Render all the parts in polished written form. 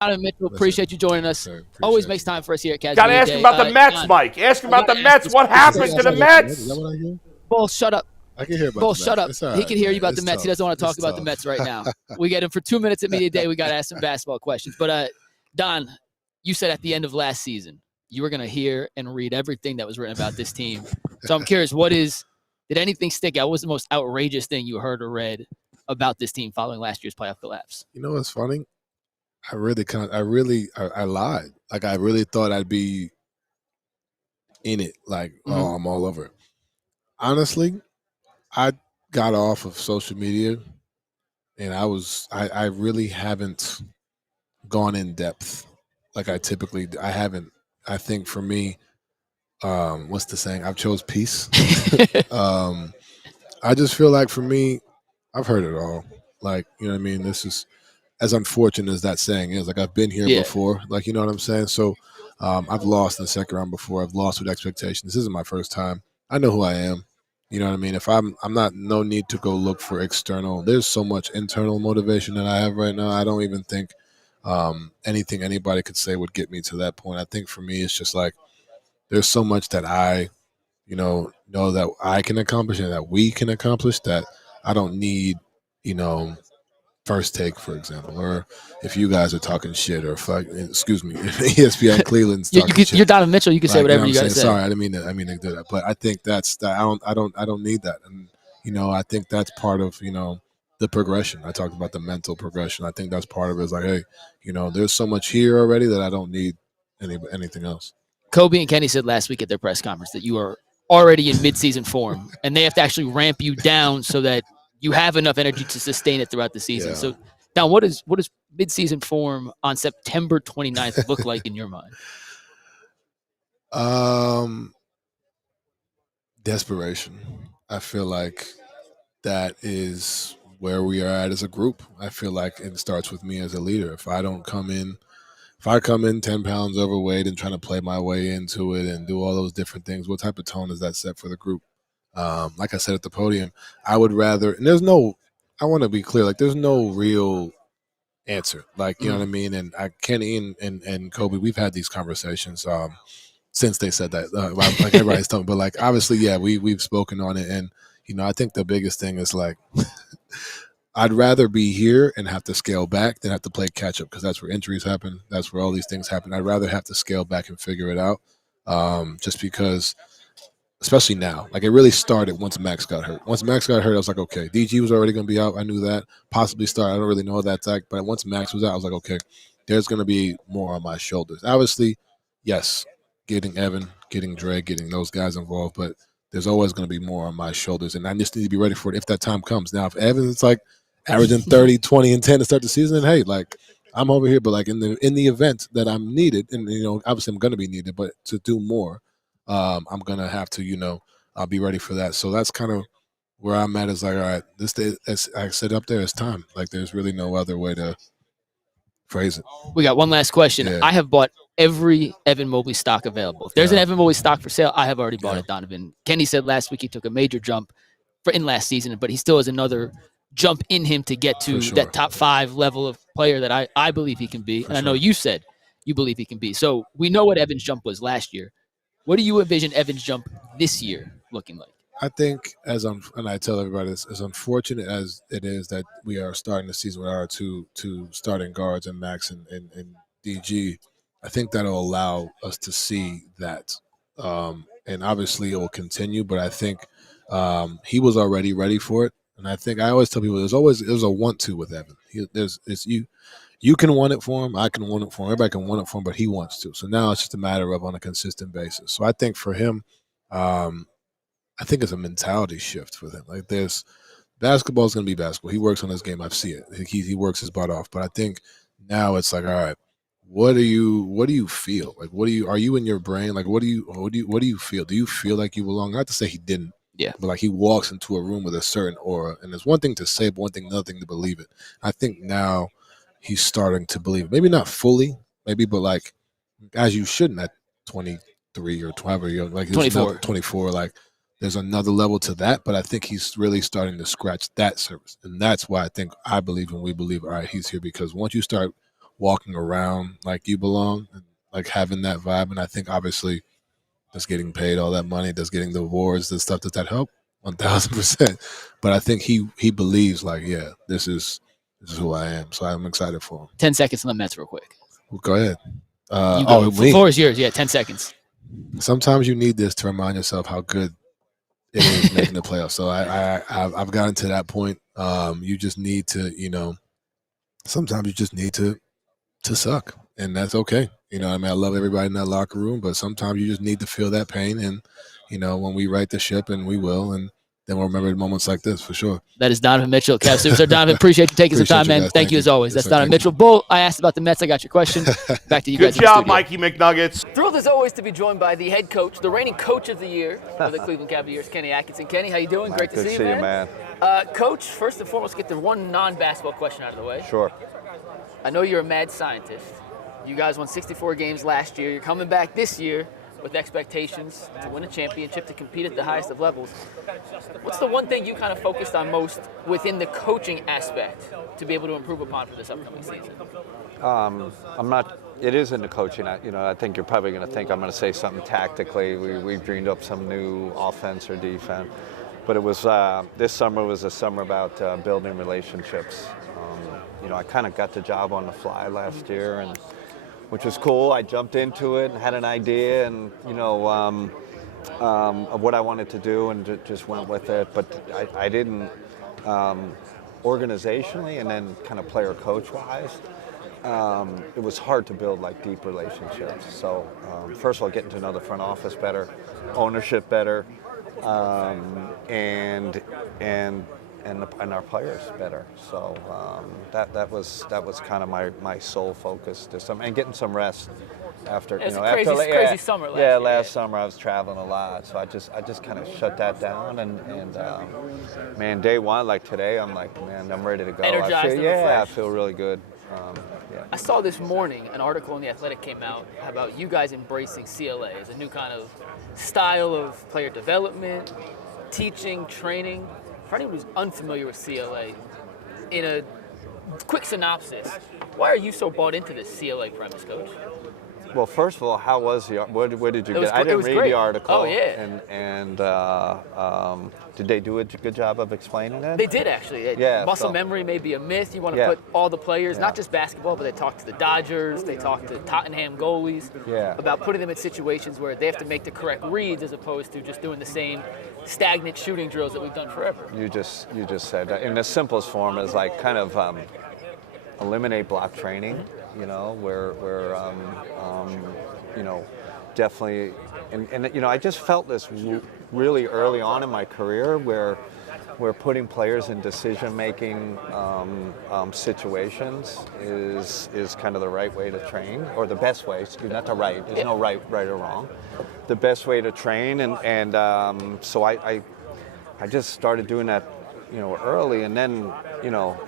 Donovan Mitchell, appreciate you joining us. Always makes time for us here at Cavs. Got to ask him about the Mets, Mike. Ask him about the Mets. What happened to the Mets? Is that what I hear? Bull, shut up. I can hear about Bull, the Mets. shut up. It's all He right, can hear man. you about It's the Mets. tough. He doesn't want to talk It's about tough. the Mets right now. We get him for 2 minutes at Media Day. We got to ask some basketball questions. But, Don, you said at the end of last season you were going to hear and read everything that was written about this team. So I'm curious, did anything stick out? What was the most outrageous thing you heard or read about this team following last year's playoff collapse? You know what's funny? I lied. Like, I really thought I'd be in it. Like, oh, I'm all over it. Honestly, I got off of social media, and I really haven't gone in depth like I haven't. I think for me, what's the saying? I've chose peace. I just feel like for me, I've heard it all. Like, you know what I mean? This is as unfortunate as that saying is. Like, I've been here before. Like, you know what I'm saying? So I've lost in the second round before. I've lost with expectations. This isn't my first time. I know who I am. You know what I mean? If I'm not, no need to go look for external. There's so much internal motivation that I have right now. I don't even think anything anybody could say would get me to that point. I think for me, it's just like there's so much that I, know that I can accomplish and that we can accomplish that I don't need, First Take, for example, or if you guys are talking shit, or excuse me, if ESPN Cleveland's talking shit. You're Donovan Mitchell. You can say whatever you got to say. Sorry, I didn't mean to do that. But I think that's that. I don't need that. And I think that's part of the progression. I talked about the mental progression. I think that's part of it. Is like, hey, there's so much here already that I don't need anything else. Koby and Kenny said last week at their press conference that you are already in midseason form, and they have to actually ramp you down so that you have enough energy to sustain it throughout the season. Yeah. So, now what does midseason form on September 29th look like in your mind? Desperation. I feel like that is where we are at as a group. I feel like it starts with me as a leader. If I come in 10 pounds overweight and trying to play my way into it and do all those different things, what type of tone does that set for the group? Like I said at the podium, I would rather, and I want to be clear, like there's no real answer. Like, you know what I mean? And Kenny and Koby, we've had these conversations since they said that. Like everybody's talking, but like obviously, yeah, we've spoken on it. And, I think the biggest thing is like, I'd rather be here and have to scale back than have to play catch up, because that's where injuries happen. That's where all these things happen. I'd rather have to scale back and figure it out, just because, especially now, like it really started once Max got hurt. Once Max got hurt, I was like, okay, DG was already going to be out. I knew that. Possibly start. I don't really know that tech, but once Max was out, I was like, okay, there's going to be more on my shoulders. Obviously, yes, getting Evan, getting Dre, getting those guys involved, but there's always going to be more on my shoulders, and I just need to be ready for it if that time comes. Now, if Evan's like averaging 30, 20, and 10 to start the season, then hey, like I'm over here. But like in the event that I'm needed, and obviously I'm going to be needed, but to do more, I'm going to have to, I'll be ready for that. So that's kind of where I'm at. Is like, all right, this day, as I said up there, it's time. Like there's really no other way to phrase it. We got one last question. Yeah. I have bought every Evan Mobley stock available. If there's an Evan Mobley stock for sale, I have already bought it, Donovan. Kenny said last week he took a major jump in last season, but he still has another jump in him to get to that top 5 level of player that I believe he can be. And I know you said you believe he can be. So we know what Evan's jump was last year. What do you envision Evan's jump this year looking like? I think, and I tell everybody this, as unfortunate as it is that we are starting the season with our two starting guards and Max and DG, I think that'll allow us to see that. And obviously it will continue, but I think he was already ready for it. And I think I always tell people there's a want-to with Evan. You can want it for him. I can want it for him. Everybody can want it for him, but he wants to. So now it's just a matter of on a consistent basis. So I think for him, I think it's a mentality shift with him. Like basketball is going to be basketball. He works on his game. I see it. He works his butt off. But I think now it's like, all right, what do you feel? Like, are you in your brain? Like, what do you feel? Do you feel like you belong? Not to say he didn't. Yeah. But like he walks into a room with a certain aura, and there's one thing to say, but another thing to believe it. I think now he's starting to believe it. Maybe not fully, but like as you shouldn't at 23 or 12 or like 24. Like there's another level to that, but I think he's really starting to scratch that surface, and that's why I believe and we believe. All right, he's here because once you start walking around like you belong, and like having that vibe. And I think obviously does getting paid all that money, does getting the awards, the stuff, does that help? 1,000%. But I think he believes like, yeah, this is who I am. So I'm excited for him. 10 seconds on the Mets real quick. Well, go ahead. The floor is yours. Yeah, 10 seconds. Sometimes you need this to remind yourself how good it is making the playoffs. So I've gotten to that point. You just need to, sometimes you just need to suck, and that's okay. I love everybody in that locker room, but sometimes you just need to feel that pain. And, when we right the ship, and we will, and then we'll remember moments like this for sure. That is Donovan Mitchell, Cavs superstar. Donovan, appreciate you taking some time, man. Guys. Thank you as always. That's Donovan Mitchell. Bull, I asked about the Mets. I got your question. Back to you guys. Good job, Mikey McNuggets. Thrilled as always to be joined by the head coach, the reigning coach of the year for the Cleveland Cavaliers, Kenny Atkinson. Kenny, how you doing? Great to see you, man. Coach, first and foremost, get the one non-basketball question out of the way. Sure. I know you're a mad scientist. You guys won 64 games last year. You're coming back this year with expectations to win a championship, to compete at the highest of levels. What's the one thing you kind of focused on most within the coaching aspect to be able to improve upon for this upcoming season? It is in the coaching. I think you're probably going to think I'm going to say something tactically. We've dreamed up some new offense or defense. But it was, this summer was a summer about building relationships. I kind of got the job on the fly last year, and which was cool. I jumped into it and had an idea, and of what I wanted to do, and just went with it. But I didn't organizationally, and then kind of player coach wise. It was hard to build like deep relationships. So first of all, getting to know the front office better, ownership better, and our players better. So that was kind of my sole focus this summer, and getting some rest after crazy summer last year. Last summer I was traveling a lot, so I just kind of shut that down, and man, day one like today I'm like, man, I'm ready to go. Energized, I feel really good. I saw this morning an article in The Athletic came out about you guys embracing CLA as a new kind of style of player development, teaching, training. For anyone who's unfamiliar with CLA, in a quick synopsis, why are you so bought into this CLA premise, Coach? Well, first of all, how was the? Where did you get? I didn't read the article. Oh yeah. And did they do a good job of explaining it? They did actually. Muscle memory may be a myth. You want to put all the players, not just basketball, but they talked to the Dodgers, they talked to Tottenham goalies about putting them in situations where they have to make the correct reads as opposed to just doing the same stagnant shooting drills that we've done forever. You just said that in the simplest form is like kind of eliminate block training. Where definitely, and I just felt this really early on in my career where putting players in decision-making situations is kind of the right way to train, or the best way. Not the right. There's no right or wrong. The best way to train, and so I just started doing that, early, and then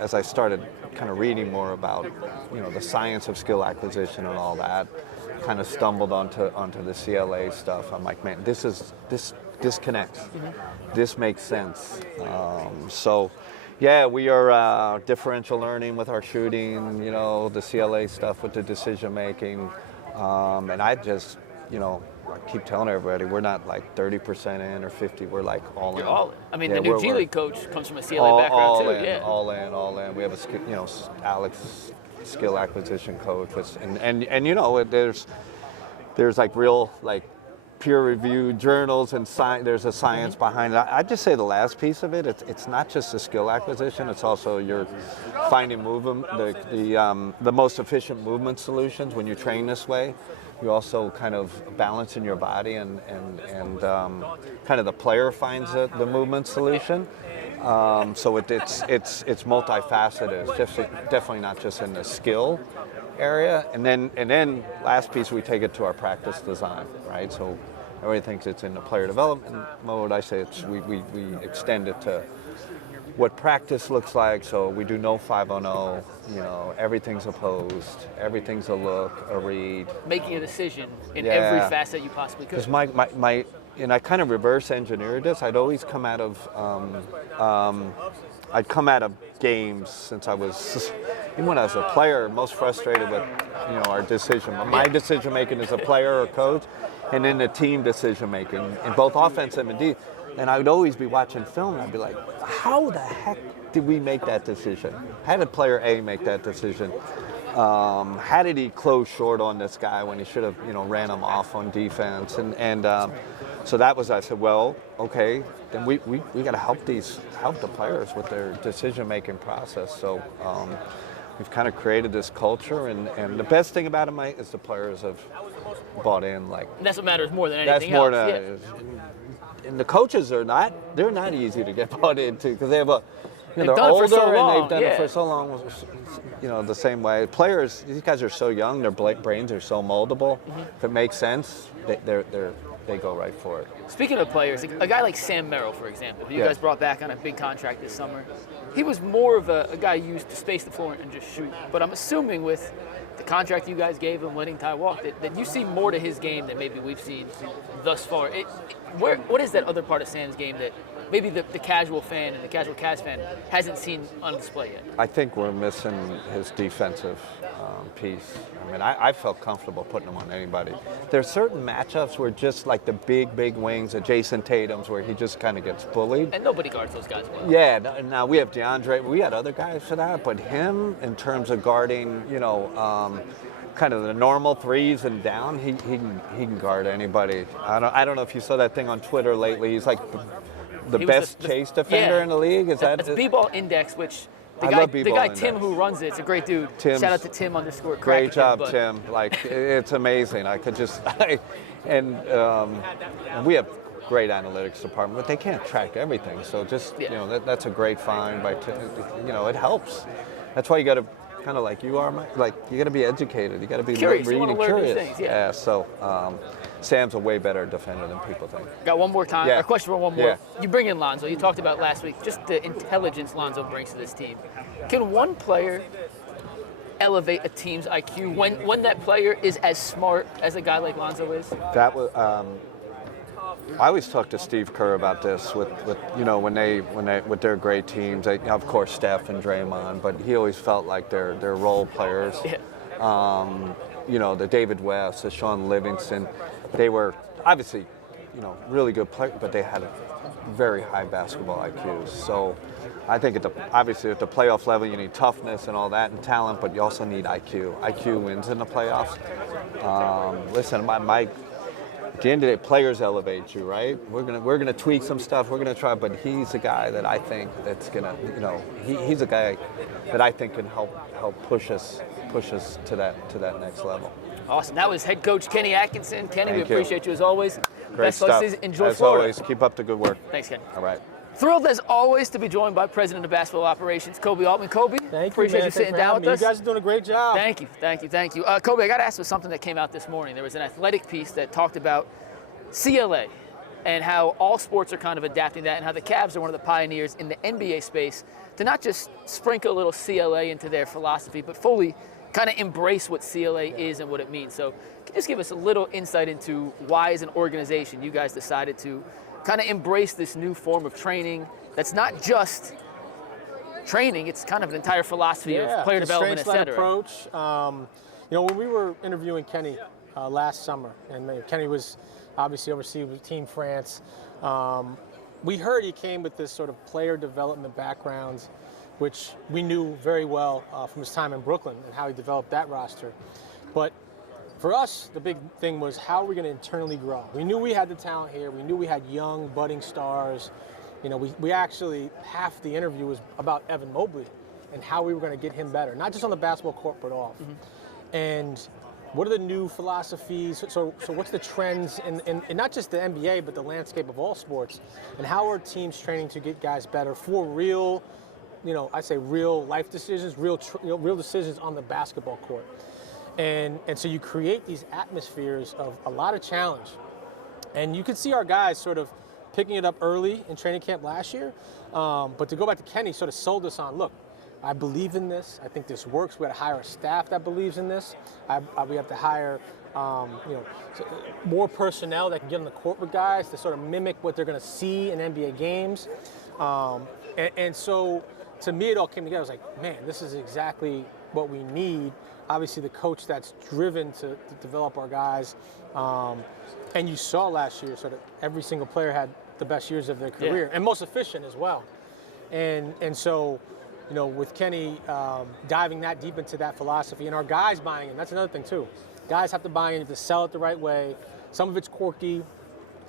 as I started kind of reading more about the science of skill acquisition and all that, kind of stumbled onto the CLA stuff. I'm like, man, this connects. Mm-hmm. This makes sense. So yeah, we are differential learning with our shooting, the CLA stuff with the decision making, and I just I keep telling everybody, we're not like 30% in or 50. We're like all in. You're all in. I mean, the new G League coach comes from a CLA background too. All in. We have Alex, skill acquisition coach, and there's like real like peer-reviewed journals and there's a science behind it. I'd just say the last piece of it, it's not just the skill acquisition. It's also you're finding movement, the most efficient movement solutions when you train this way. You also kind of balance in your body, and kind of the player finds the movement solution. So it's multifaceted. It's just definitely not just in the skill area. And then last piece, we take it to our practice design, right? So everybody thinks it's in the player development mode. I say we extend it to what practice looks like. So we do no 5-on-0, everything's opposed, everything's a look, a read. Making a decision in every facet you possibly could. Because my and I kind of reverse engineered this. I'd always come out of games since I was even when I was a player, most frustrated with, our decision. My decision making as a player or coach, and then the team decision making in both offensive and defense. And I would always be watching film, and I'd be like, how the heck did we make that decision? How did player A make that decision? How did he close short on this guy when he should have, ran him off on defense? And so that was, I said, well, okay, then we got to help the players with their decision-making process. So we've kind of created this culture, and the best thing about it, Mike, is the players have bought in. Like, and that's what matters more than anything else. That's more and the coaches they're not easy to get bought into because they have they're older and long, they've done it for so long. The same way. Players, these guys are so young, their brains are so moldable. If it makes sense, they go right for it. Speaking of players, a guy like Sam Merrill, for example, who you guys brought back on a big contract this summer, he was more of a guy used to space the floor and just shoot. But I'm assuming with the contract you guys gave him, letting Ty walk, that you see more to his game than maybe we've seen thus far. What is that other part of Sam's game that maybe the casual fan and the casual Cavs fan hasn't seen on display yet? I think we're missing his defensive piece. I mean, I felt comfortable putting him on anybody. There are certain matchups where just like the big wings of Jason Tatum's where he just kind of gets bullied. And nobody guards those guys well. Yeah, now we have DeAndre. We had other guys for that, but him in terms of guarding, kind of the normal threes and down, he can guard anybody. I don't know if you saw that thing on Twitter lately. He's like the best chase defender in the league. Is that? It's B-Ball Index, which the guy Tim who runs it's a great dude. Shout out to Tim _ Great job, Tim. Like it's amazing. I could just and we have great analytics department, but they can't track everything. So just that's a great find by it helps. That's why you got to kind of like you are, Mike. Like you got to be educated. You got to be curious. reading, you want to learn curious. New things, yeah. So Sam's a way better defender than people think. Got one more time. A question for one more. Yeah. You bring in Lonzo. You talked about last week just the intelligence Lonzo brings to this team. Can one player elevate a team's IQ when that player is as smart as a guy like Lonzo is? That was. I always talk to Steve Kerr about this with when they with their great teams. Of course, Steph and Draymond, but he always felt like they're role players. Yeah. The David West, the Sean Livingston, they were obviously, really good players, but they had very high basketball IQs. So I think obviously at the playoff level, you need toughness and all that and talent, but you also need IQ. IQ wins in the playoffs. Listen, at the end of the day, players elevate you, right? We're gonna tweak some stuff. We're gonna try, but he's a guy that I think that's gonna, he's a guy that I think can help push us to that next level. Awesome. That was head coach Kenny Atkinson. Kenny, we appreciate you as always. Great Best stuff. Season. Enjoy as Florida. Always, keep up the good work. Thanks, Kenny. All right. Thrilled as always to be joined by President of Basketball Operations, Koby Altman. Koby, appreciate you sitting down with us. You guys are doing a great job. Thank you. Koby, I got to ask you something that came out this morning. There was an athletic piece that talked about CLA and how all sports are kind of adapting that and how the Cavs are one of the pioneers in the NBA space to not just sprinkle a little CLA into their philosophy, but fully kind of embrace what CLA is and what it means. So can you just give us a little insight into why as an organization you guys decided to kind of embrace this new form of training that's not just training, it's kind of an entire philosophy of player development, et cetera. Approach. When we were interviewing Kenny last summer, and Kenny was obviously overseeing Team France, we heard he came with this sort of player development background, which we knew very well from his time in Brooklyn and how he developed that roster. But for us, the big thing was how are we going to internally grow? We knew we had the talent here. We knew we had young, budding stars. We actually, half the interview was about Evan Mobley and how we were going to get him better, not just on the basketball court, but off. Mm-hmm. And what are the new philosophies? So what's the trends in not just the NBA, but the landscape of all sports? And how are teams training to get guys better for real, I say real life decisions, real decisions on the basketball court? And so you create these atmospheres of a lot of challenge. And you could see our guys sort of picking it up early in training camp last year. But to go back to Kenny, sort of sold us on, look, I believe in this. I think this works. We got to hire a staff that believes in this. We have to hire, more personnel that can get on the court with guys to sort of mimic what they're going to see in NBA games. And so, to me, it all came together. I was like, man, this is exactly what we need. Obviously, the coach that's driven to develop our guys. And you saw last year, sort of every single player had the best years of their career and most efficient as well. And so, you know, with Kenny diving that deep into that philosophy and our guys buying in, that's another thing too. Guys have to buy in, to sell it the right way. Some of it's quirky.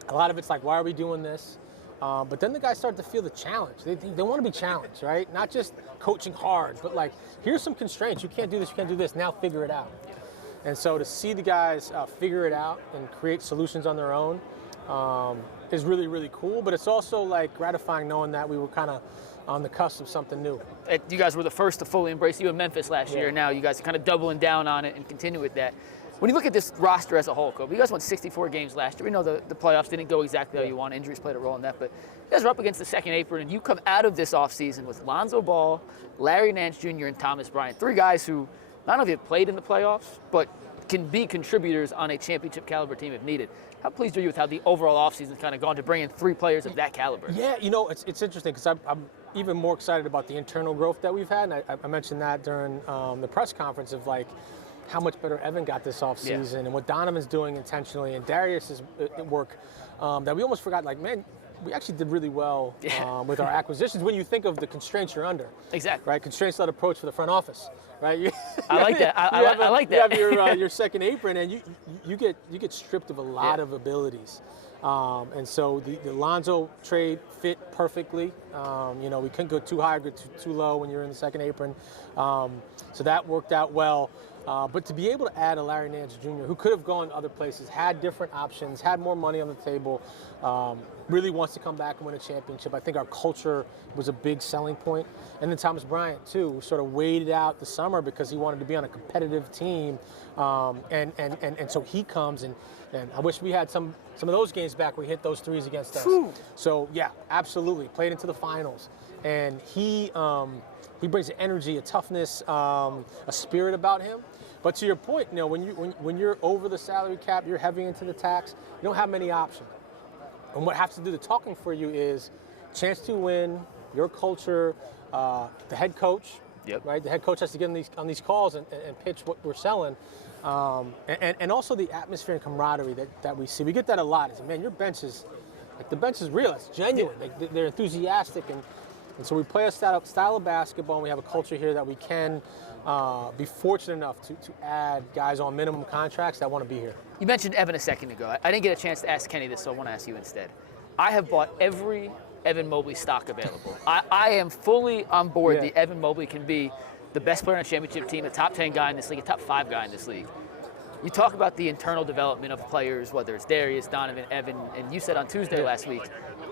A lot of it's like, why are we doing this? But then the guys start to feel the challenge. They want to be challenged, right? Not just coaching hard, but like, here's some constraints. You can't do this, you can't do this. Now figure it out. And so to see the guys figure it out and create solutions on their own is really, really cool. But it's also like gratifying knowing that we were kind of on the cusp of something new. You guys were the first to fully embrace you in Memphis last year. Now you guys are kind of doubling down on it and continue with that. When you look at this roster as a whole, Kobe, you guys won 64 games last year. We know the playoffs didn't go exactly how you want. Injuries played a role in that. But you guys are up against the second apron, and you come out of this offseason with Lonzo Ball, Larry Nance Jr., and Thomas Bryant. 3 guys who not only have played in the playoffs, but can be contributors on a championship caliber team if needed. How pleased are you with how the overall offseason's kind of gone to bring in 3 players of that caliber? Yeah, you know, it's interesting because I'm even more excited about the internal growth that we've had. And I mentioned that during the press conference of like how much better Evan got this offseason and what Donovan's doing intentionally and Darius's work that we almost forgot. Like, man, we actually did really well with our acquisitions when you think of the constraints you're under. Exactly. Right? Constraints led approach for the front office. Right? I like that. I like that. You have your second apron, and you get stripped of a lot of abilities. And so the Lonzo trade fit perfectly. You know, we couldn't go too high or go too low when you're in the second apron. So that worked out well. But to be able to add a Larry Nance Jr., who could have gone other places, had different options, had more money on the table, really wants to come back and win a championship. I think our culture was a big selling point. And then Thomas Bryant, too, who sort of waited out the summer because he wanted to be on a competitive team. And so he comes, and I wish we had some of those games back where he hit those threes against us. So, yeah, absolutely. Played into the finals. And he brings an energy, a toughness, a spirit about him. But to your point, you know, when you're over the salary cap, you're heavy into the tax, you don't have many options. And what has to do the talking for you is chance to win, your culture, the head coach, right? The head coach has to get on these calls and pitch what we're selling. And also the atmosphere and camaraderie that we see. We get that a lot. It's, man, your bench is, like, the bench is real. It's genuine. They're enthusiastic. And so we play a style of basketball, and we have a culture here that we can be fortunate enough to add guys on minimum contracts that want to be here. You mentioned Evan a second ago. I didn't get a chance to ask Kenny this, so I want to ask you instead. I have bought every Evan Mobley stock available. I am fully on board. The Evan Mobley can be the best player on a championship team, a top 10 guy in this league, a top 5 guy in this league. You talk about the internal development of players, whether it's Darius, Donovan, Evan, and you said on Tuesday last week,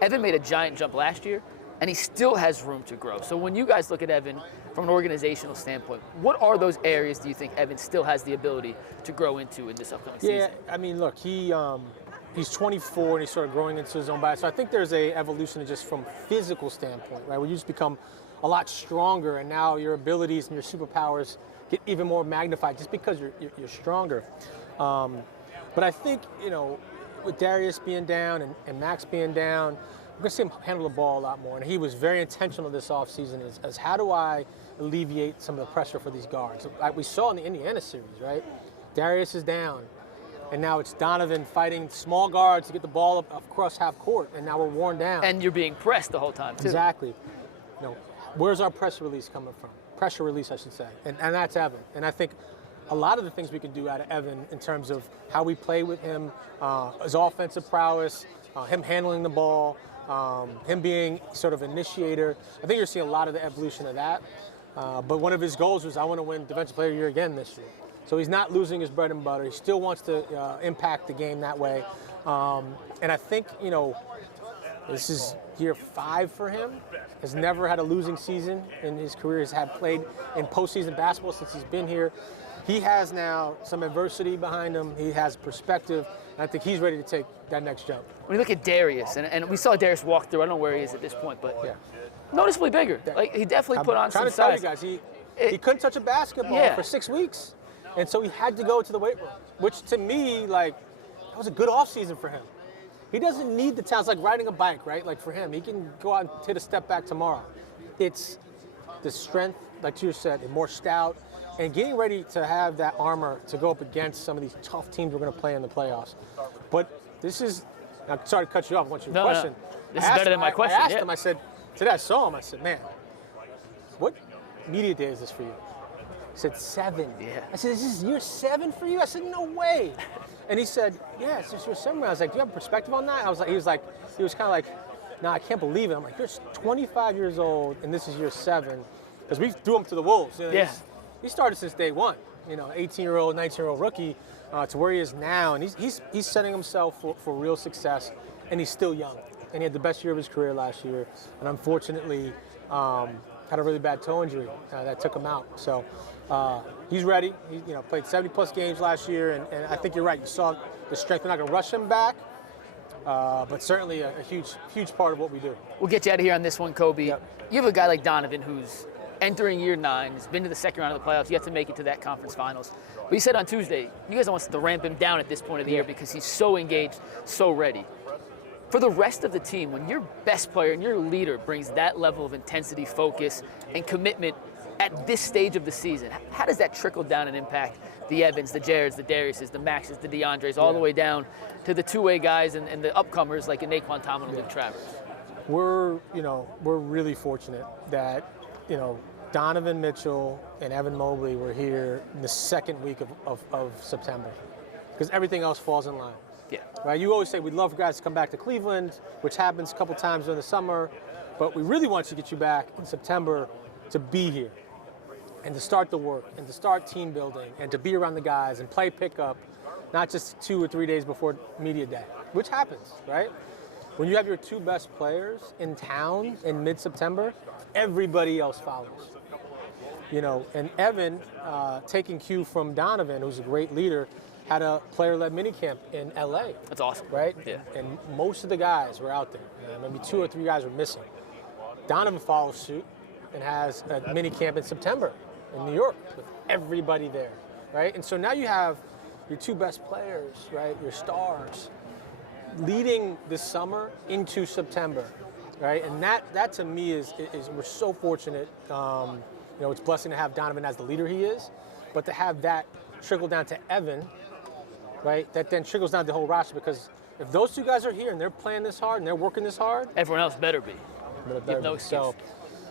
Evan made a giant jump last year, and he still has room to grow. So when you guys look at Evan from an organizational standpoint, what are those areas do you think Evan still has the ability to grow into in this upcoming season? Yeah, I mean, look, he's 24 and he's sort of growing into his own body. So I think there's a evolution just from physical standpoint, right? Where you just become a lot stronger, and now your abilities and your superpowers get even more magnified just because you're stronger. But I think, you know, with Darius being down and Max being down, we're going to see him handle the ball a lot more. And he was very intentional this offseason as how do I alleviate some of the pressure for these guards? Like we saw in the Indiana series, right? Darius is down. And now it's Donovan fighting small guards to get the ball up across half court. And now we're worn down. And you're being pressed the whole time, too. Exactly. You know, where's our pressure release coming from? Pressure release, I should say. And that's Evan. And I think a lot of the things we can do out of Evan in terms of how we play with him, his offensive prowess, him handling the ball, him being sort of initiator. I think you're seeing a lot of the evolution of that. But one of his goals was, I want to win Defensive Player of the Year again this year. So he's not losing his bread and butter. He still wants to impact the game that way. And I think, you know, this is year 5 for him. Has never had a losing season in his career. Has had played in postseason basketball since he's been here. He has now some adversity behind him. He has perspective. And I think he's ready to take that next jump. When you look at Darius, and we saw Darius walk through, I don't know where he is at this point, but noticeably bigger. Like, he definitely put on some size. I'm trying to tell you guys, he couldn't touch a basketball for 6 weeks. And so he had to go to the weight room, which to me, like, that was a good offseason for him. He doesn't need the talent. It's like riding a bike, right? Like for him, he can go out and hit a step back tomorrow. It's the strength, like you said, and more stout, and getting ready to have that armor to go up against some of these tough teams we're going to play in the playoffs. But this is, I'm sorry to cut you off. I want your question. No. This is better than my question. I asked him, I said, today I saw him, I said, man, what media day is this for you? He said, 7. Yeah. I said, is this year 7 for you? I said, no way. And he said, yeah, it's just year 7. I was like, do you have a perspective on that? He was kind of like, no, I can't believe it. I'm like, you're 25 years old and this is year 7. Because we threw him to the wolves. You know, yeah. He started since day one. 18-year-old, 19-year-old rookie to where he is now. And he's setting himself for real success. And he's still young. And he had the best year of his career last year. And unfortunately, had a really bad toe injury that took him out. So he's ready. He played 70-plus games last year. And I think you're right. You saw the strength. We're not going to rush him back. But certainly a huge part of what we do. We'll get you out of here on this one, Koby. Yep. You have a guy like Donovan who's entering year 9, has been to the second round of the playoffs, yet to make it to that conference finals. But you said on Tuesday, you guys want to ramp him down at this point of the year because he's so engaged, so ready. For the rest of the team, when your best player and your leader brings that level of intensity, focus, and commitment at this stage of the season, how does that trickle down and impact the Evans, the Jareds, the Dariuses, the Maxes, the DeAndres, all the way down to the two-way guys and the upcomers like a Naquan Tomlin and Luke Travers? We're really fortunate that, Donovan Mitchell and Evan Mobley were here in the second week of September because everything else falls in line. Yeah. Right? You always say we'd love for guys to come back to Cleveland, which happens a couple times during the summer, but we really want you to get you back in September to be here and to start the work and to start team building and to be around the guys and play pickup, not just 2 or 3 days before media day, which happens, right? When you have your 2 best players in town in mid-September, everybody else follows. And Evan, taking cue from Donovan, who's a great leader, had a player-led minicamp in LA. That's awesome. Right? Yeah. And most of the guys were out there. Maybe 2 or 3 guys were missing. Donovan follows suit and has a minicamp in September in New York with everybody there, right? And so now you have your 2 best players, right, your stars, leading this summer into September, right? And that to me is we're so fortunate. It's a blessing to have Donovan as the leader he is, but to have that trickle down to Evan, right? That then trickles down the whole roster because if those 2 guys are here and they're playing this hard and they're working this hard, everyone else better be. No excuse. So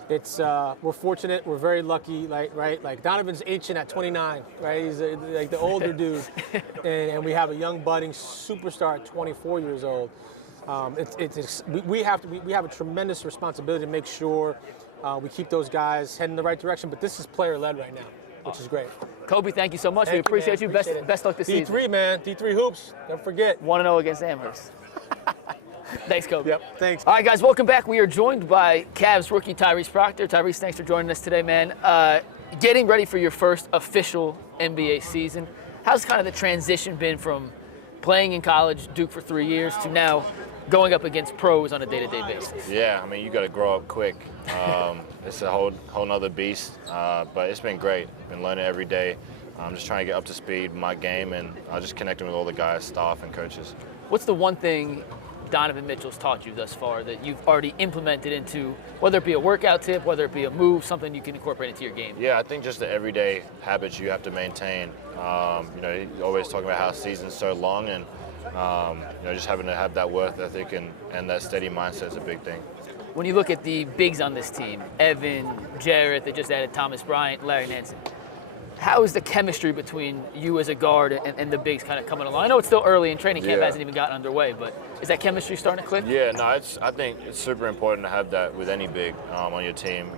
it's we're fortunate. We're very lucky. Like Donovan's ancient at 29, right? He's like the older dude, and we have a young budding superstar at 24 years old. We have a tremendous responsibility to make sure we keep those guys heading in the right direction. But this is player-led right now, which is great. Koby, thank you so much. We appreciate you. Best luck this season. D3, man. D3 hoops. Don't forget. 1-0 against Amherst. Thanks, Koby. Yep, thanks. All right, guys, welcome back. We are joined by Cavs rookie Tyrese Proctor. Tyrese, thanks for joining us today, man. Getting ready for your first official NBA season. How's kind of the transition been from playing in college, Duke for 3 years, to now going up against pros on a day-to-day basis? Yeah, I mean, you got to grow up quick. It's a whole nother beast, but it's been great. Been learning every day. I'm just trying to get up to speed with my game and just connecting with all the guys, staff, and coaches. What's the one thing Donovan Mitchell's taught you thus far that you've already implemented into, whether it be a workout tip, whether it be a move, something you can incorporate into your game? Yeah, I think just the everyday habits you have to maintain. You're always talking about how the season's so long, and just having to have that work ethic and that steady mindset is a big thing. When you look at the bigs on this team, Evan, Jarrett, they just added Thomas Bryant, Larry Nance, how is the chemistry between you as a guard and the bigs kind of coming along? I know it's still early and training camp hasn't even gotten underway, but is that chemistry starting to click? Yeah, no, I think it's super important to have that with any big on your team.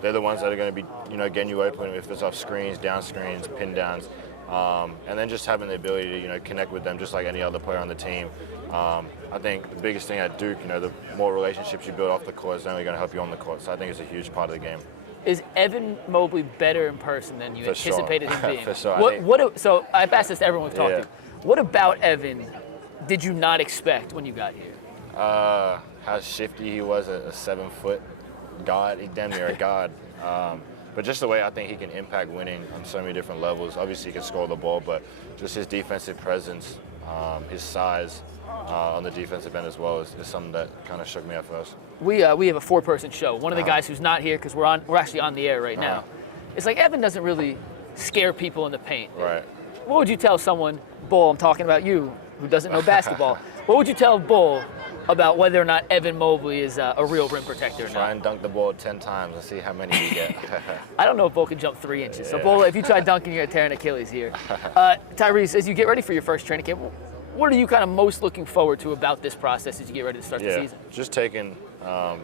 They're the ones that are going to be, getting you open if it's off screens, down screens, pin downs, and then just having the ability to, connect with them just like any other player on the team. I think the biggest thing at Duke, the more relationships you build off the court is only going to help you on the court. So I think it's a huge part of the game. Is Evan Mobley better in person than you anticipated him being? For sure. So I've asked this to everyone we've talked to. What about Evan did you not expect when you got here? How shifty he was, a 7-foot god. He damn near a god. But just the way I think he can impact winning on so many different levels. Obviously, he can score the ball, but just his defensive presence his size on the defensive end as well is something that kind of shook me at first. We have a 4-person show. One of the guys who's not here because we're actually on the air right now. It's like Evan doesn't really scare people in the paint. Right. What would you tell someone, Bull, I'm talking about you, who doesn't know basketball, what would you tell Bull about whether or not Evan Mobley is a real rim protector or not? Try and dunk the ball 10 times and see how many you get. I don't know if Bull can jump 3 inches. So, Bull, if you try dunking, you're going to tear an Achilles here. Tyrese, as you get ready for your first training camp, what are you kind of most looking forward to about this process as you get ready to start the season? Just taking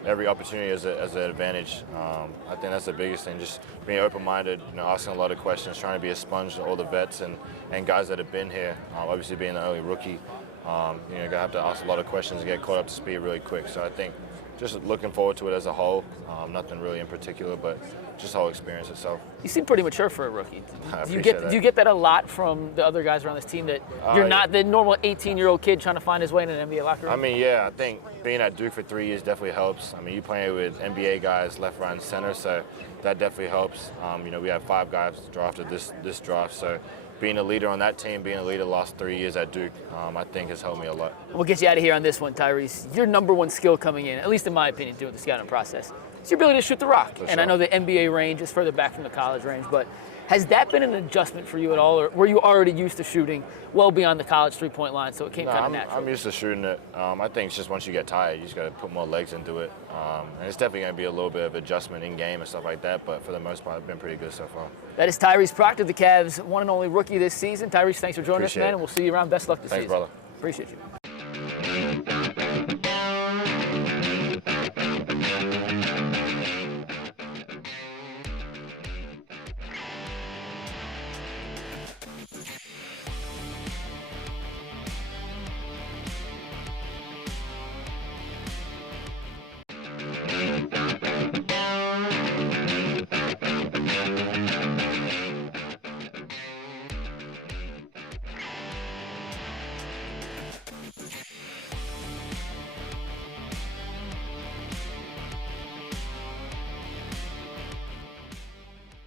every opportunity as an advantage. I think that's the biggest thing, just being open-minded, asking a lot of questions, trying to be a sponge to all the vets and guys that have been here. Obviously being an early rookie, you're going to have to ask a lot of questions and get caught up to speed really quick. So I think just looking forward to it as a whole, nothing really in particular, but just the whole experience itself. You seem pretty mature for a rookie. Do you get that a lot from the other guys around this team, that you're not the normal 18-year-old kid trying to find his way in an NBA locker room? I mean, yeah, I think being at Duke for 3 years definitely helps. I mean, you're playing with NBA guys left, right, and center, so that definitely helps. We have 5 guys drafted this draft, so being a leader on that team, being a leader the last 3 years at Duke, I think has helped me a lot. We'll get you out of here on this one, Tyrese. Your number one skill coming in, at least in my opinion, doing the scouting process, is your ability to shoot the rock. And I know the NBA range is further back from the college range, but has that been an adjustment for you at all, or were you already used to shooting well beyond the college three-point line, so it came kind of natural? I'm used to shooting it. I think it's just once you get tired, you just got to put more legs into it. And it's definitely going to be a little bit of adjustment in game and stuff like that, but for the most part, I've been pretty good so far. That is Tyrese Proctor, the Cavs' one and only rookie this season. Tyrese, thanks for joining us, man, and we'll see you around. Best luck this season. Thanks, brother. Appreciate you.